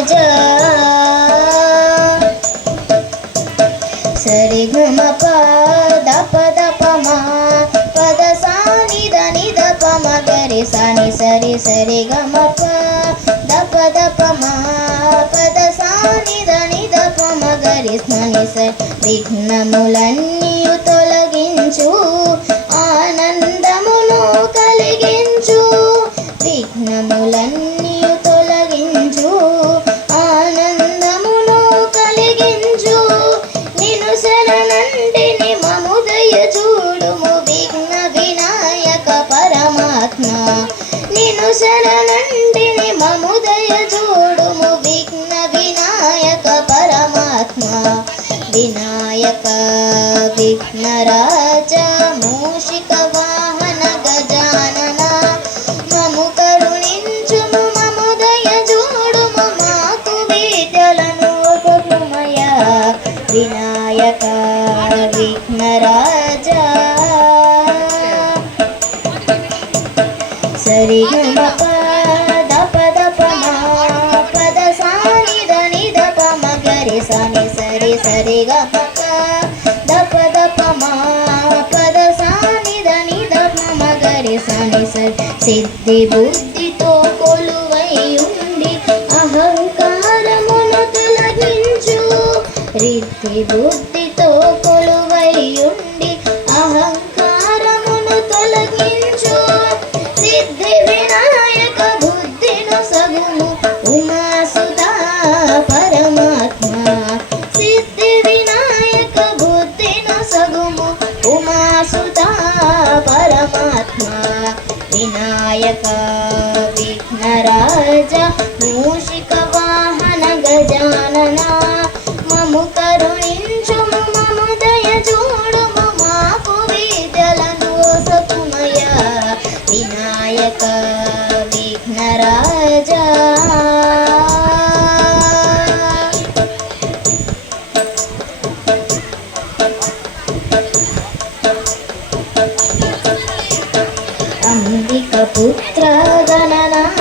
గజ సరి గమ ప దప దప మా పద సాని దని దప మగరి సాని సరి సరి గమ ప దప దప మా పద సాని దని దప మగరి సాని సరి విఘ్నములన్నీయు తొలగించు ఆనందమును కలిగించు విఘ్నములన్నీయు తొలగించు ఆనందమును కలిగించు నిన్ను శరణంటిని మము దయ చూడుము విఘ్న వినాయక పరమాత్మ నిన్ను శరణంటిని మము దయ చూడుము విఘ్న వినాయక పరమాత్మ వినాయక విఘ్నరాజ మూషిక వాహన గజానన మము కరుణించుము మము దయ చూడుము మాకు విద్యలను ఒసగుమయ వినాయక విఘ్నరాజ సరి గమ ప దప దప మా పద సాని దని దప మగరి సాని సరి సరి గమ ప దప దప మా పద సాని దని దప మగరి సాని సరి సిద్ధి బుద్ధితో కొలువై ఉండి అహంకారమును తొలగించు రిద్ధి బుద్ధితో కొలువై ఉండి అహంకారమును తొలగించు సిద్ధి వినాయక బుద్ధిను సగుము ఉమాసుదా పరమాత్మ సిద్ధి వినాయక బుద్ధిను సగుము ఉమాసుదా పరమాత్మ వినాయక విఘ్నరాజ మూషిక వాహన గజానన మము కరుణించుము మము దయ చూడుము మాకు విద్యలను సకుమయ వినాయక విఘ్నరాజ అంబిక పుత్ర గణనాయక